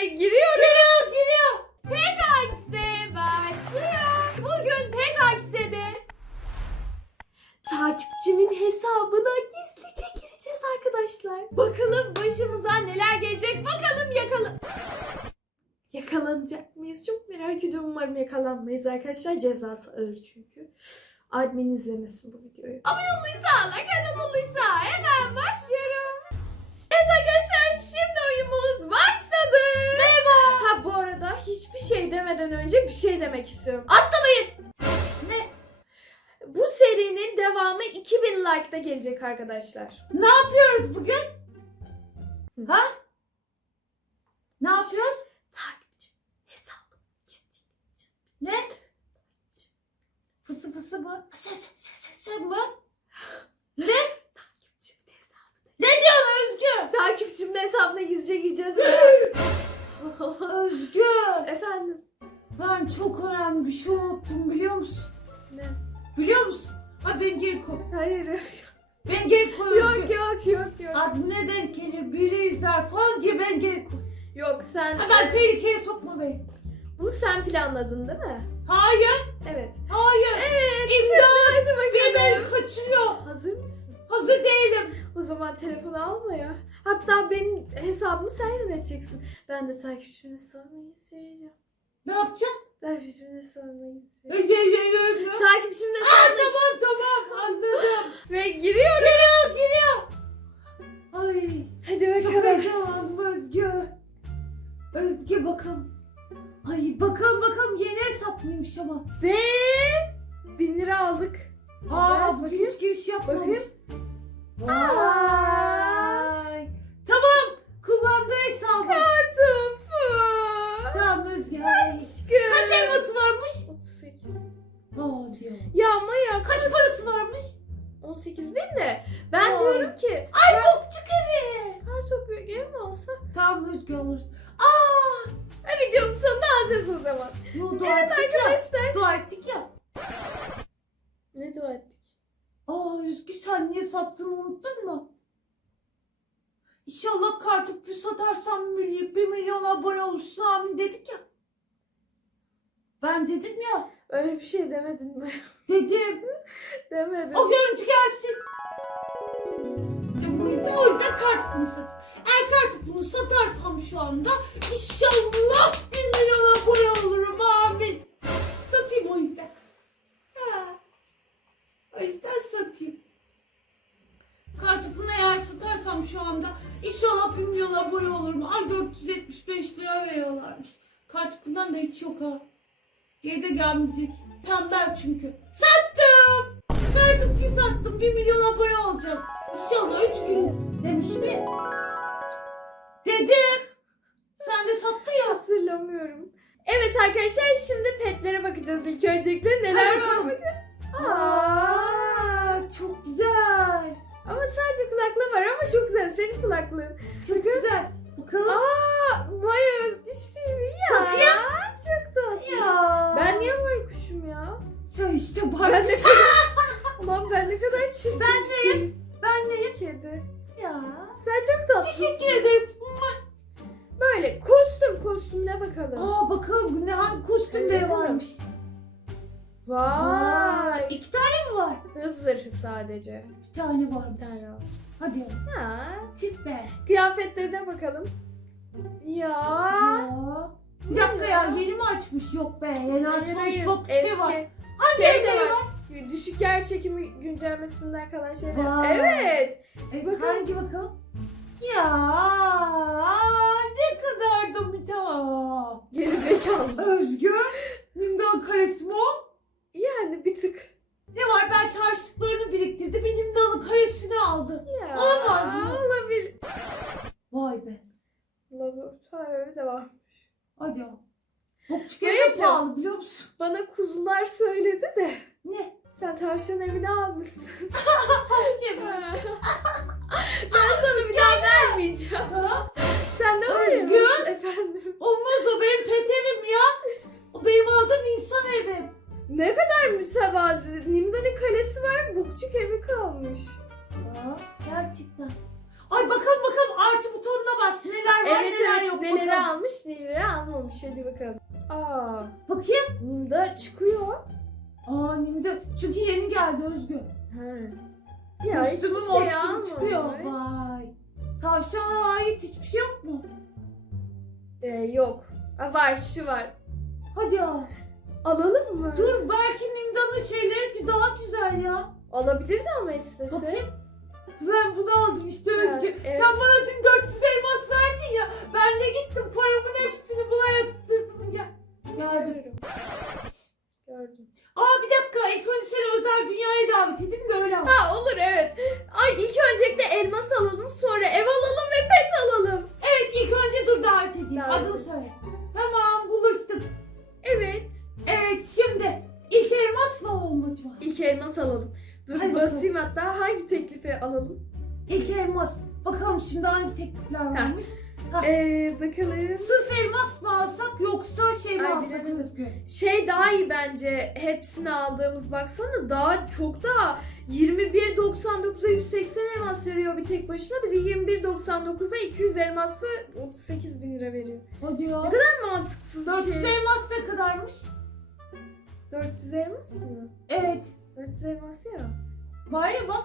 Ve giriyoruz. Giriyor giriyor. PKX'de başlıyor. Bugün PKX'de takipçimin hesabına gizlice gireceğiz arkadaşlar. Bakalım başımıza neler gelecek. Bakalım yakala... Yakalanacak mıyız? Çok merak ediyorum. Umarım yakalanmayız arkadaşlar. Cezası ağır çünkü. Admin izlemesin bu videoyu. Abone olduysa, like atılıysa hemen başlıyorum. Evet arkadaşlar şimdi oyunumuz başladı. Merhaba. Ha bu arada hiçbir şey demeden önce bir şey demek istiyorum. Atlamayın. Ne? Bu serinin devamı 2000 like'da gelecek arkadaşlar. Ne yapıyoruz bugün? Ha? Ne yapıyoruz? Çok önemli bir şey unuttum biliyor musun? Ne? Biliyor musun? Ha ben geri koy. Hayır. Ben geri koy yok yok yok yok. Adına denk gelir, biri izler falan diye ben geri koy. Yok sen Ha, ben tehlikeye sokma beni. bunu sen planladın değil mi? Hayır, Evet. hayır. Evet. İmdat! Beni bakalım. kaçırıyor. Hazır mısın? Hazır değilim. O zaman telefonu alma ya. Hatta benim hesabımı sen yöneteceksin. Ben de takipçimin hesabına gideceğim. Ne yapacaksın? Takipçimin hesabına gideceğim. Ege ege ege. Takipçimin Aa, hesabına tamam tamam anladım. ve giriyorum. Giriyor giriyor. Ay Hadi çok bakalım. heyecanlandım Özgü. Özgü bakalım. Ay bakalım bakalım yeni hesap mıymış ama. Ve bin lira aldık. Aa Güzel, bugün hiç giriş yapmamış. Bakayım. Vay. Diyor. Ya ama ya Kaç parası varmış? 18 bin de. Ben Ay. diyorum ki Ay bokçuk evi. kartopu geri mi alsak? Tamam Özgü alırız. Aa. Ha, videonun sonunda alacağız o zaman. Yo, dua Evet ettik ya. arkadaşlar. Dua ettik ya. Ne dua ettik? Aa Özgü sen niye sattığını unuttun mu? İnşallah kartopu satarsam milyon, bir milyon abone olursun amin dedik ya. Ben dedim ya. Öyle bir şey demedin mi? Dedim. Demedin. O görüntü gelsin. Bu yüzden, o yüzden kartopunu sat. Eğer kartopunu satarsam şu anda inşallah bir milyon abone olurum amin. Satayım o yüzden. Ha. O yüzden satayım. Kartopunu eğer satarsam şu anda inşallah bir milyon abone olurum. Ay 475 lira veriyorlarmış. Kartopundan da hiç yok ha. Geri de gelmeyecek. Tembel çünkü. Sattım. Kartopuyu sattım. Bir milyon abone olacağız. İnşallah 3 gün demiş mi? Dedim. Sen de sattı ya. Hatırlamıyorum. Evet arkadaşlar şimdi petlere bakacağız ilk öncelikle. Neler Hadi var bakalım. Aa. Çok güzel. Ama sadece kulaklığı var ama çok güzel. Senin kulaklığın. Çok güzel. Bakalım. Aa, Maya Özgüç TV ya. Çok tatlı. Ya. Ben niye baykuşum ya? Sen işte Ben bak. ne kadar... Ulan ben ne kadar çirkin Ben şey. Ben neyim? Kedi. Ya. Sen çok tatlısın. Teşekkür ederim. Böyle kostüm kostümüne bakalım. Aa bakalım ne hangi kostümleri Bakalım. varmış. Vay. İki tane mi var? Hız zırhı sadece. Bir tane var. Bir tane var. Hadi ya. Ha. Tip be. Kıyafetlerine bakalım. Ya. Ya. Bir dakika ya? yeni mi açmış? Yok be yeni açmış. Bak tipi var. Hangi Şey de var. Düşük yer çekimi güncellemesinden kalan şeyler. Vay. Evet. E, Bakalım. hangi bakalım? Ya ne kadar da mütevazı. Gerizekalı. Özgü. Nimdal karesi mi o? Yani bir tık. Ne var belki harçlıklarını biriktirdi. Bir Nimdal'ın karesini aldı. Ya. Olamaz mı? Olabilir. Vay be. Laboratuvar evi de var. Hadi ya. Bokçuk Neyse. evde pahalı biliyor musun? Bana kuzular söyledi de. Ne? Sen tavşan evini almışsın. Hadi ben sana bir daha vermeyeceğim. Ha? Sen ne Özgür. arıyorsun efendim? Olmaz o benim pet evim ya. O benim aldığım insan evim. Ne kadar mütevazi. Nimda'nın kalesi var. Bukçuk evi kalmış. Aa, gerçekten. Neleri bakalım. almış lira almamış. Hadi bakalım. Aa, Bakayım. Nimda çıkıyor. Aa Nimde. Çünkü yeni geldi Özgü. Ha. Ya hiçbir Kostümü şey almamış. çıkıyor. Vay. Tavşana ait hiçbir şey yok mu? Ee, yok. Aa, var şu var. Hadi ya. Alalım mı? Dur belki Nimda'nın şeyleri ki daha güzel ya. Alabilirdi ama istese. Bakayım. Ben bunu aldım işte Ya, Özgü. evet. Sen bana dün 400 elmas verdin ya. Ben de gittim paramın hepsini buna yatırdım ya. Görüyorum. Gördüm. Aa bir dakika ilk önce seni özel dünyaya davet edeyim de öyle al. Ha olur evet. Ay ilk öncelikle elmas alalım sonra ev alalım ve pet alalım. Evet ilk önce dur davet edeyim. Davet Adını söyle. Tamam buluştuk. Evet. Evet şimdi ilk elmas mı alalım acaba? İlk elmas alalım. Dur Hadi basayım hatta hangi teklifi alalım? İlk elmas. Bakalım şimdi hangi teklifler varmış. Ha. Ee, bakalım. Sırf elmas mı alsak yoksa şey mi Ay, alsak bilemedim. Özgür? Şey daha iyi bence hepsini aldığımız baksana daha çok daha 21.99'a 180 elmas veriyor bir tek başına bir de 21.99'a 200 elmasla 38 bin lira veriyor. Hadi ya. Ne kadar mantıksız bir 400 şey. elmas ne kadarmış? 400 elmas mı? Evet. 400 elmas ya. Var ya bak.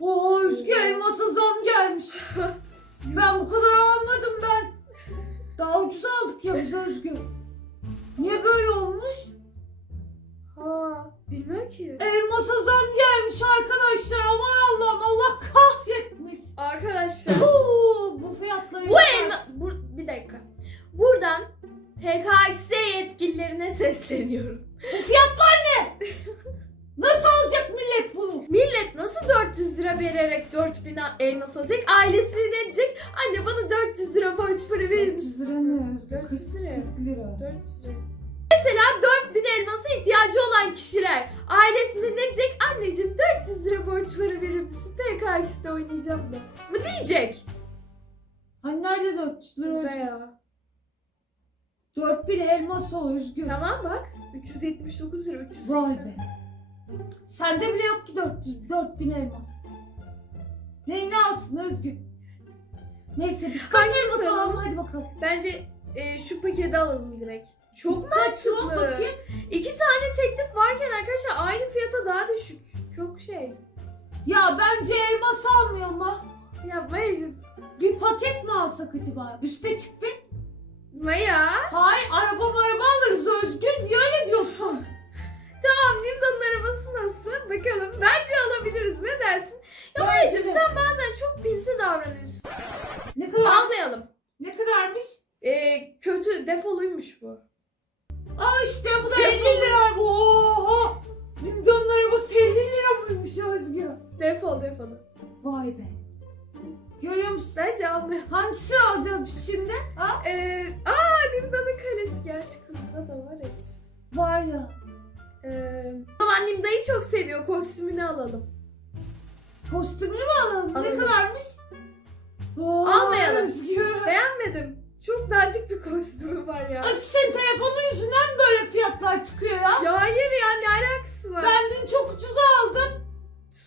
Oo Özgür elmasa zam gelmiş. ben bu kadar almadım ben. Daha ucuz aldık ya biz Özgür. Niye böyle olmuş? Ha, bilmiyorum ki. Elmasa zam gelmiş arkadaşlar. Aman Allah'ım Allah kahretmesin. Arkadaşlar Oo, bu fiyatları. bu elma bu, bir dakika. Buradan PKX yetkililerine sesleniyorum. Bu fiyatlar ne? Nasıl alacak millet bunu? Millet nasıl 400 lira vererek 4000 elmas alacak? Ailesine ne diyecek? Anne bana 400 lira borç para verir misin? 400 lira ne Özgür? 400 lira. 40 lira. 400 lira. Mesela 4000 elmasa ihtiyacı olan kişiler ailesine ne diyecek? Anneciğim 400 lira borç para verir misin? PKX'de oynayacağım da. Mı diyecek? Hani nerede 400 lira? Burada ya. 4000 elmas o Özgür. Tamam bak. 379 lira 380. Vay be. Sende bile yok ki 400, 4000 elmas. Neyini alsın Özgür? Neyse biz kaç elmas alalım? alalım hadi bakalım. Bence e, şu paketi alalım direkt. Çok Kaç o mantıklı. bakayım. İki tane teklif varken arkadaşlar aynı fiyata daha düşük. Çok şey. Ya bence elmas almayalım ha. Ya Maya'cığım. Bir paket mi alsak acaba? Üste çık bir. Maya. Hayır araba araba alırız Özgür. Niye öyle diyorsun? Tamam Nimda'nın arabası nasıl? Bakalım. Bence alabiliriz. Ne dersin? Ya Bence Maya'cığım de. sen bazen çok pinsi davranıyorsun. Ne kadar? Almayalım. Ne kadarmış? Ee, kötü defoluymuş bu. Aa işte bu da 50 lira. Oha! Nimdan'ın arabası 50 lira mıymış Özgür? Defol defol. Vay be. Görüyor musun? Bence almayalım. Hangisini alacağız biz şimdi? Ha? Ee, aa Nimda'nın kalesi. Gerçi kızda da var hepsi. Var ya. Ee, ama annem dayı çok seviyor. Kostümünü alalım. Kostümünü mü alalım? Alalım. Ne kadarmış? Oo, Almayalım. Özgür. Beğenmedim. Çok dandik bir kostümü var ya. Özgür senin telefonun yüzünden mi böyle fiyatlar çıkıyor ya? Ya hayır ya ne alakası var? Ben dün çok ucuza aldım.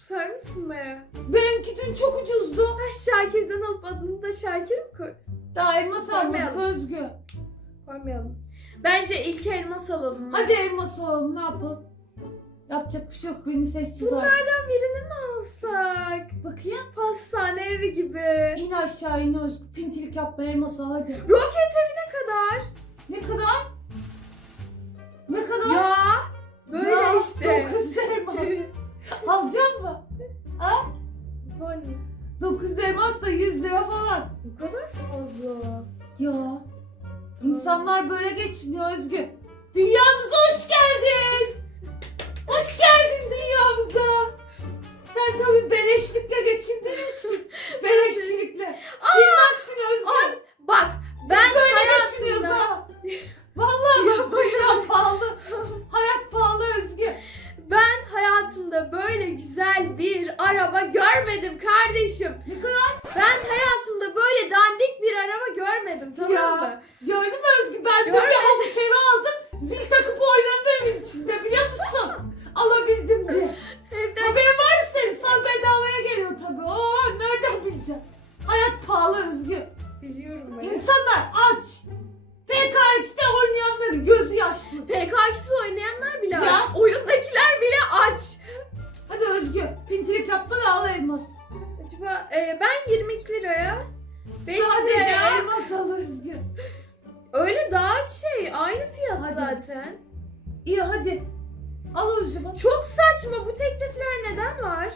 Susar mısın be? Benimki dün çok ucuzdu. Ha, Şakir'den alıp adını da Şakir mi koy? Daha elmas almadık Koymayalım. Özgür. Koymayalım. Bence ilk elmas alalım. Hadi elmas alalım ne yapalım? Yapacak bir şey yok seçeceğiz artık. Bunlardan birini mi alsak? Bakayım. Pastane evi gibi. İn aşağı in Özgür. Pintilik yapma elmas al hadi. Roket evi ne kadar? Ne kadar? Ne kadar? Ya böyle Ya, işte. 900 elmas. Alacak mı? Ha? Böyle. 9 elmas da 100 lira falan. Bu kadar fazla. Ya insanlar böyle geçiniyor Özgür. Dünyamıza hoş geldin. Hoş geldin dünyamıza. Sen tabii beleşlikle geçindiğin için beleşçilikle. Bilmezsin Özgür. Bak ben böyle geçiniyoruz hayatımda ha. Vallahi bak bu ya pahalı. Hayat pahalı hayatımda böyle güzel bir araba görmedim kardeşim. Ne kadar? Ben hayatımda böyle dandik bir araba görmedim tamam ya, mı? Gördün mü Özgü? Ben Görmedim. de bir avuç eve aldım. Zil takıp oynadım evin içinde biliyor musun? Alabildim mi? Evden Haberin var mı senin? Sen bedavaya geliyor tabii. Oo, nereden bileceksin? Hayat pahalı Özgü. Biliyorum ben. İnsanlar aç. PKX'de oynayanların gözü yaşlı. PKX'i oynayanlar bile aç. Oyundakiler bile aç. Hadi Özgü, pintilik yapma da al elmas. Acaba e, ben 22 liraya 5 Sadece liraya elmas al Özgü. Öyle daha şey aynı fiyat Hadi. zaten. İyi hadi. Al Özgü bak. Çok saçma bu teklifler neden var?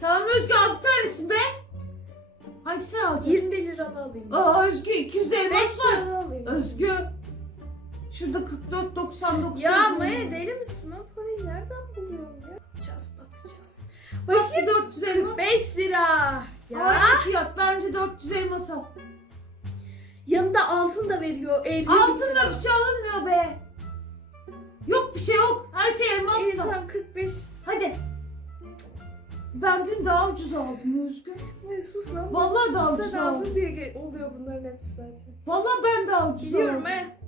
Tamam Özgü al bir be. Hangisini alacaksın? 21 liralı alayım. Aa Özgü 200 elmas 5 liralı alayım. Özgü Şurada 44.99. Ya. Maya deli misin? Ben parayı nereden buluyorum ya? Batacağız batacağız. Bak bir 400 elmas. 5 lira. Ya Aynı fiyat. Bence 400 elmas al. yanında altın da veriyor. 50 Altında bir şey alınmıyor be. Yok bir şey yok. Her şey elmasla. İnsan 45. Hadi. Ben dün daha ucuz aldım Özgür. Ay sus lan. Vallahi daha ucuz Sen aldım. aldın diye ge- oluyor bunların hepsi zaten. Vallahi ben daha ucuz Biliyorum aldım. he.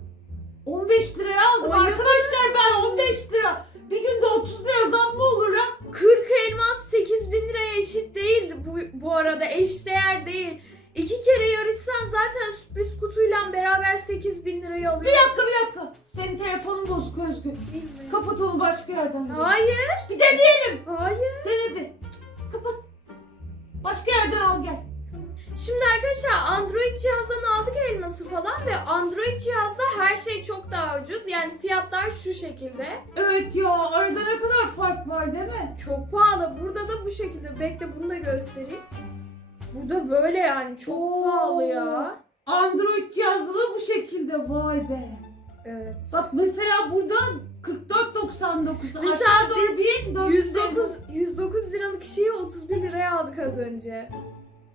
15 liraya aldım arkadaşlar ben 15 lira. Bir günde 30 lira zam mı olur ha? 40 elmas 8 bin liraya eşit değil bu, bu arada eş değer değil. İki kere yarışsan zaten sürpriz kutuyla beraber 8 bin lirayı Bir alıyor. dakika bir dakika. Senin telefonun bozuk Özgür. Mi? Kapat onu başka yerden. gel. Hayır. Bir deneyelim. Hayır. Dene bir. Kapat. Başka yerden al gel. Şimdi arkadaşlar Android cihazdan aldık elması falan ve Android cihazda her daha ucuz. Yani fiyatlar şu şekilde. Evet ya arada ne kadar fark var değil mi? Çok pahalı. Burada da bu şekilde. Bekle bunu da göstereyim. Burada böyle yani çok Oo. pahalı ya. Android cihazı da bu şekilde vay be. Evet. Bak mesela buradan 44.99 Mesela aşağı doğru 400 109 109 liralık şeyi 31 liraya aldık az önce.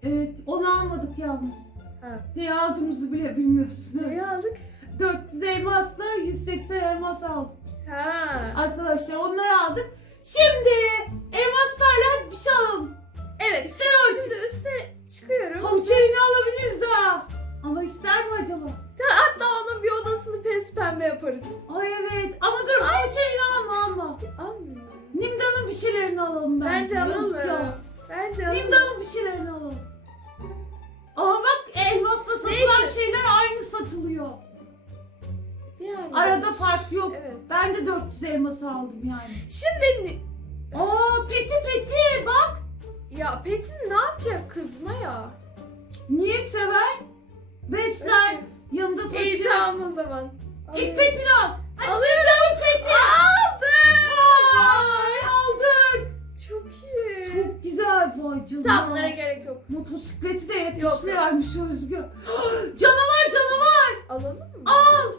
Evet onu almadık yalnız. Ha. Ne aldığımızı bile bilmiyorsunuz. Ne aldık? 400 elmasla 180 elmas aldık. Ha. Arkadaşlar onları aldık. Şimdi elmaslarla bir şey alalım. Evet. İster Şimdi üste çıkıyorum. Havuç evini alabiliriz ha. Ama ister mi acaba? Hatta onun bir odasını pes pembe yaparız. Ay evet ama dur havuç evini alma alma. Almıyor. Nimda'nın bir şeylerini alalım bence. Bence alalım. Bence alalım. Nimda'nın elmas aldım yani. Şimdi Aa peti peti bak. ya Petin ne yapacak kızma ya? Niye sever? Besler. Yanında İyi taşıyor. tamam o zaman. İlk petini al. Hadi Alıyorum. Peti. Aldım. Ay aldık. Çok iyi. Çok güzel vay canına. Tamam bunlara gerek yok. Motosikleti de 70 Yok. liraymış Özgü. canavar canavar. Alalım mı? Al.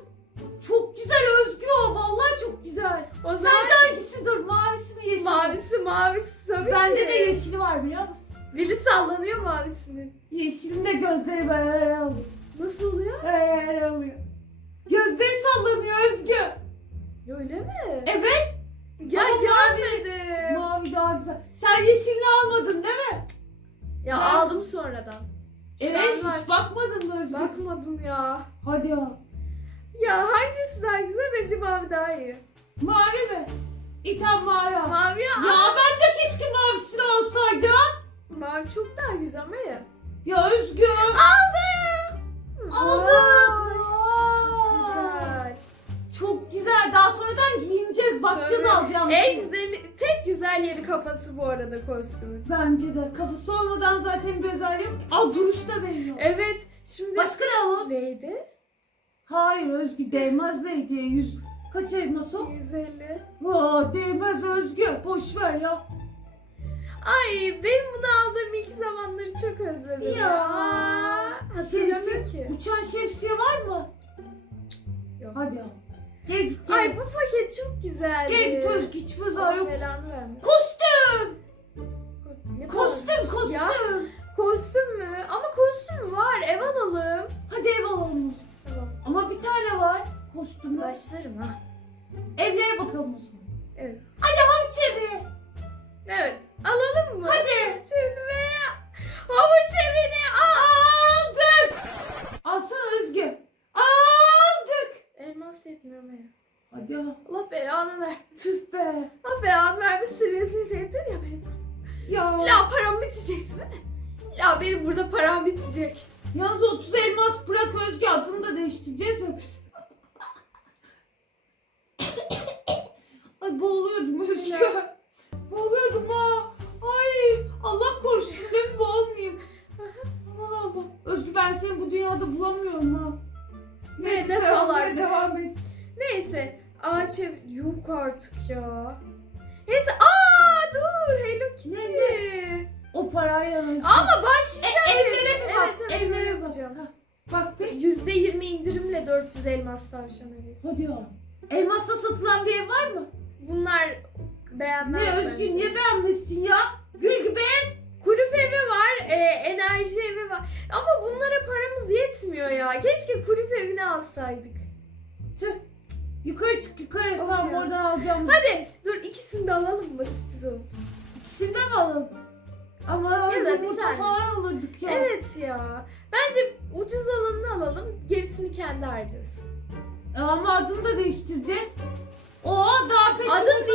Çok güzel Özgü o. Vallahi çok güzel. O zaman Sence hangisi dur? Mavisi mi yeşili? mi? mavisi mavisi tabii Bende ki. de yeşili var biliyor musun? Dili sallanıyor mavisinin. Yeşilin de gözleri böyle oluyor. Nasıl oluyor? Böyle oluyor. Gözleri sallanıyor Özgü. Öyle mi? Evet. Gel Ama görmedim. Mavi daha güzel. Sen yeşilini almadın değil mi? Ya Ben- aldım sonradan. Şu Evet an var. hiç bakmadın mı Özgü? Bakmadım ya. Hadi ya. Ya hangisi daha güzel? Bence mavi daha iyi. Mavi mi? İten mavi al. Mavi ya. Ya ben de keşke mavisini alsaydım. Mavi çok daha güzel ama ya. Ya Özgü. Aldım. Vay. Güzel. Çok güzel. Daha sonradan giyineceğiz. Bakacağız Tabii. alacağım. En güzel, tek güzel yeri kafası bu arada kostümün. Bence de. Kafası olmadan zaten bir özelliği yok. Aa duruş da veriyor. Evet. Şimdi Başka ne alalım? neydi? Hayır Özgü değmez belediye. Yüz kaç elmas o? 150. Aa, değmez Özgü. Boş ver ya. Ay benim bunu aldığım ilk zamanları çok özledim. Ya. Hatırlamıyorum Şemsiye- ki. Uçan şemsiye var mı? Yok. Hadi ya. Gel git gel. Ay bu paket çok güzeldi. Gel git Özgü. Hiç Allah yok. belanı vermesin. Kostüm. Ne Kostüm kadar- Ya, kostüm. kostüm mü? Ama kostüm var. Ev alalım. Hadi ev alalım. Ama bir tane var. Kostümü. Başlarım ha. Evlere bakalım o zaman. Evet. Hadi havuç evi. Evet. Alalım mı? Hadi. Şimdi be. Havuç evini aldık. Alsana Özgü. Aldık. Elmas yetmiyor mu ya? Hadi ya. Allah belanı ver. Tüh be. Allah belanı vermesin rezil ettin ya beni. Ya. La param bitecek değil mi? La benim burada param bitecek. Yalnız 30 elmas bırak Özge adını da değiştireceğiz. Ay boğuluyordum Özge. boğuluyordum ha. Ay Allah korusun ben boğulmayayım. Aman Allah. Özgü ben seni bu dünyada bulamıyorum ha. Neyse Hedef sen devam et. Neyse ağaç ev yok artık ya. Neyse aa dur Hello Kitty. O parayla alacağım. Ama başlayacağım. E, evlere bak? Evet evet evlere. Ha, Bak de. %20 indirimle 400 elmas tavşan evi. Hadi ya. Elmasla satılan bir ev var mı? Bunlar beğenmez Ne Özgü bence. niye beğenmişsin ya? Gül gibi ev. Kulüp evi var, e, enerji evi var. Ama bunlara paramız yetmiyor ya. Keşke kulüp evini alsaydık. Tüh. Yukarı çık yukarı. Of tamam ya. oradan alacağım. Hadi dur ikisini de alalım mı sürpriz olsun. İkisini de mi alalım? Ama Ya da bir tanesi. falan alırdık ya. Evet ya. Bence ucuz olanını alalım. Gerisini kendi harcayacağız. E, Ama adını da değiştireceğiz. O daha pek Adın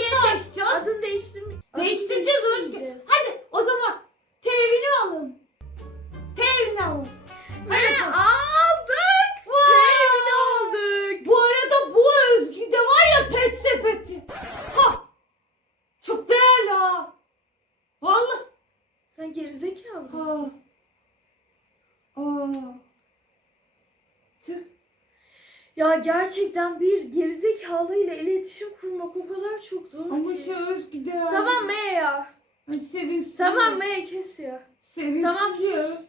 ile iletişim kurmak o kadar çok zor Ama ki. şey Özgü değerli. Tamam Maya ya. Sevinsin. Tamam Maya kes ya. Sevinsin Tamam, sus.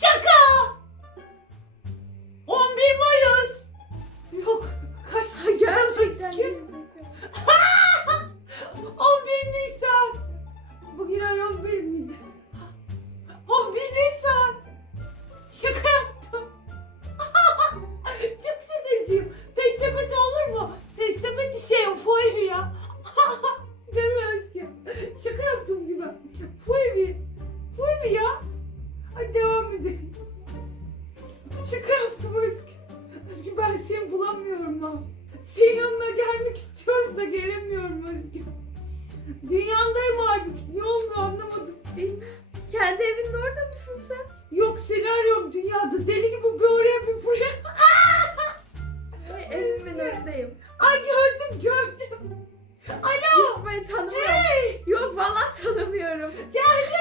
Şaka! 11 Mayıs. Yok. Kaç Gerçekten ki? Tanımıyorum. Geldim.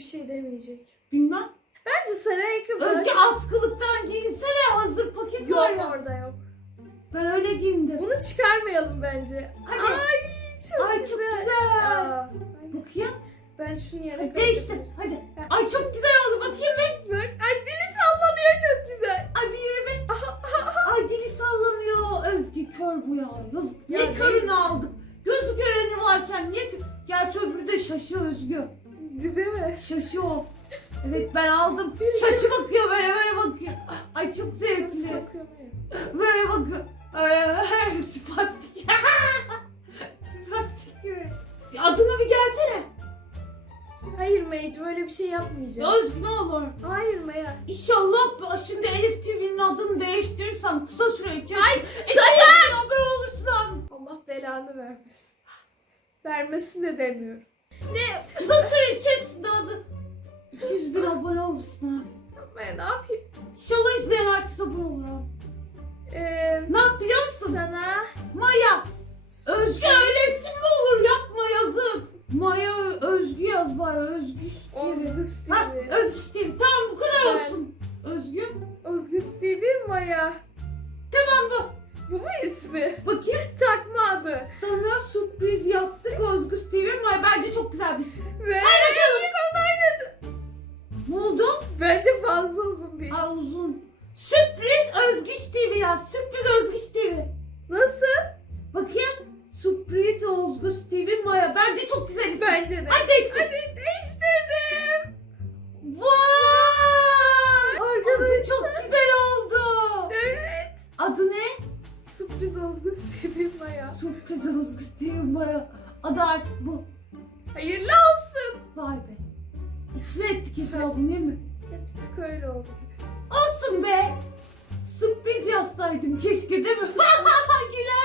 Bir şey demeyecek. bilmem. Bence sarı ayakkabı. Özge askılıktan giyinsene hazır paket Yok var ya. orada yok. Ben öyle giyindim. Bunu çıkarmayalım bence. Hadi. Ay çok Ay güzel. çok güzel. Aa, ay, Bakayım. ben şunu yere Hadi değiştir. Hadi. Ay çok güzel oldu. Bakayım bir. Bak ay dili sallanıyor çok güzel. Ay bir yürü be. Ay dili sallanıyor. Özgü kör bu ya. Yazık. Ya ne- körünü aldık? Gözü göreni varken niye Gerçi öbürü de şaşı Özgü. Değil mi? Şaşı o. Evet ben aldım. Şaşı bakıyor böyle böyle bakıyor. Ay çok Nasıl zevkli. bakıyor Maya? Böyle bakıyor. Ee, spastik. spastik gibi. Ya Adına bir gelsene. Hayır Mayacım öyle bir şey yapmayacağız. Ya Özgü ne olur. Hayır Maya. İnşallah şimdi Elif TV'nin adını değiştirirsem kısa süre içerisinde. Ay Sakın! haber olursun abi. Allah belanı vermesin. Vermesin de demiyorum. Kısa süre içerisinde adı. 200 bin abone olursun abi. Maya ne yapayım? İnşallah izleyen herkes abone olur abi. Ee, Ne yap biliyor musun? sana Maya. Özgü öyle isim mi olur? Yapma yazık. Maya Özgü yaz bari Özgü TV. Ozgus Ha, TV. Özgü TV. Tamam bu kadar Ben- olsun. Özgü. Ozgus TV Maya. Tamam bu. İsmi? Bakayım. Takma adı. Sana sürpriz yaptık Özgü TV. Maya bence çok güzel bir isim. Ve Ne oldu? bence fazla uzun bir. Aa, uzun. Sürpriz Özgüç TV yaz. Sürpriz Özgüç TV. Nasıl? Bakayım. Sürpriz Özgüç TV Maya. Bence çok güzel isim. Bence de. Hadi işte. Hadi numara. Adı artık bu. Hayırlı olsun. Vay be. İkisini ettik hesabını değil mi? Hep bir tık öyle oldu. Olsun be. Sürpriz yazsaydın keşke değil mi? Güler.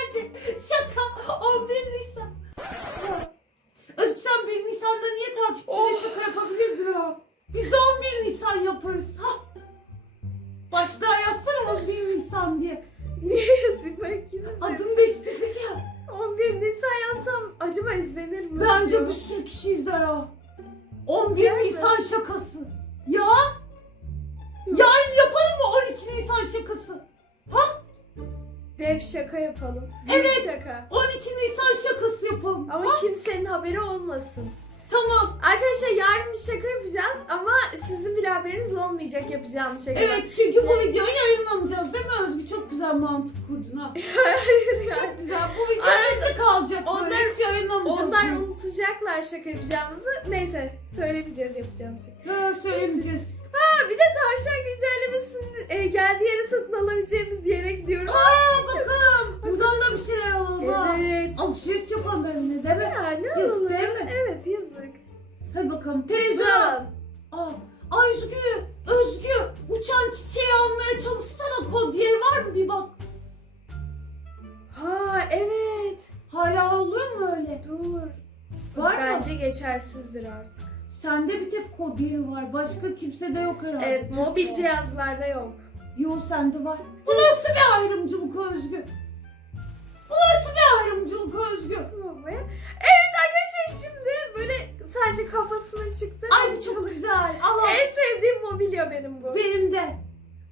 Yapalım. Büyük Evet. şaka. 12 Nisan şakası yapalım. Ama Ha? kimsenin haberi olmasın. Tamam. Arkadaşlar yarın bir şaka yapacağız ama sizin bir haberiniz olmayacak yapacağım şaka. Evet çünkü bu videoyu yayınlamayacağız değil mi Özgü? Çok güzel mantık kurdun ha. Hayır ya. Çok güzel. Bu video bizde kalacak onlar- böyle. Hiç yayınlamayacağız. Onlar bunu. unutacaklar şaka yapacağımızı. Neyse söylemeyeceğiz yapacağım şaka. Ha, söylemeyeceğiz. Ha bir de tavşan güncellemesinin e, geldiği yere satın alabileceğimiz yere gidiyorum. Aa bakalım. Buradan da bir şeyler alalım. Evet. Alışveriş yapalım benimle değil mi? Ya ne Yazık alalım? değil mi? Evet yazık. Hadi bakalım. Televizyon. Aa, Özgü, Özgü uçan çiçeği almaya çalışsana kod yeri var mı bir bak. Ha evet. Hala oluyor mu öyle? Dur. Var mı? Bence geçersizdir artık. Sende bir tek kod yeri var. Başka kimsede yok herhalde. Evet Çok mobil cihazlarda yok. Yo sende var. Bu nasıl bir ayrımcılık Özgü? Bu nasıl bir ayrımcılık Özgü? Tamam. Evet arkadaşlar şimdi böyle sadece kafasının çıktı. Ay bu çok güzel. Al al. En sevdiğim mobilya benim bu. Benim de.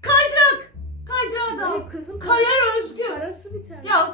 Kaydırak. Kaydırağı da al. Ay kızım Kayar Özgü. parası biter. Ya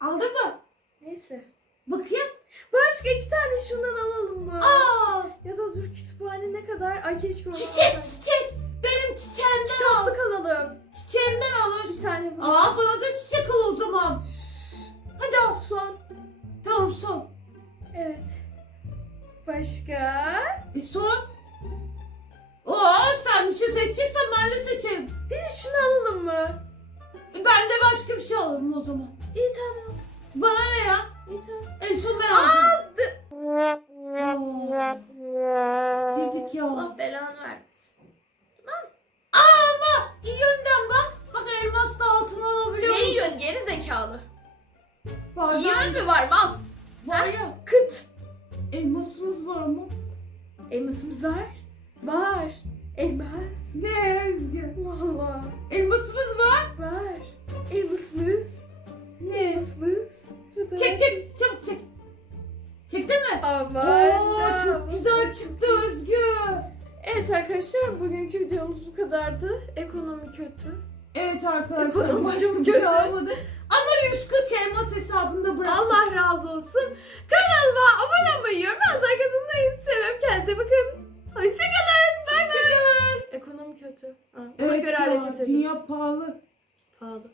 Aldın mı? Neyse. Bakayım. Başka iki tane şundan alalım mı? Aa. Ya da dur kütüphane ne kadar? Ay keşke onu Çiçek alsaydım. çiçek. Bardak Yiyorsun mu var mal? Var ya. Kıt. Elmasımız var ama. Elmasımız var. Var. Elmas. Ne? Allah Allah. Elmasımız var. Var. Elmasımız. Ne? Elmasımız. Fotoğraf- Çek çek çabuk çek. Çektin mi? Aman. Oo, çok güzel çıktı Özgü. Evet arkadaşlar bugünkü videomuz bu kadardı. Ekonomi kötü. Evet arkadaşlar Ekonomi şey kötü. almadık. Ama 140 elmas hesabında bıraktık. Allah razı olsun. Kanalıma abone olmayı, yorum yazmayı, kadınlayı seviyorum. Kendinize bakın. Hoşçakalın. Bay bay. Ekonomi kötü. Ha, ona Evet göre ya, hareket edin. dünya pahalı. Pahalı.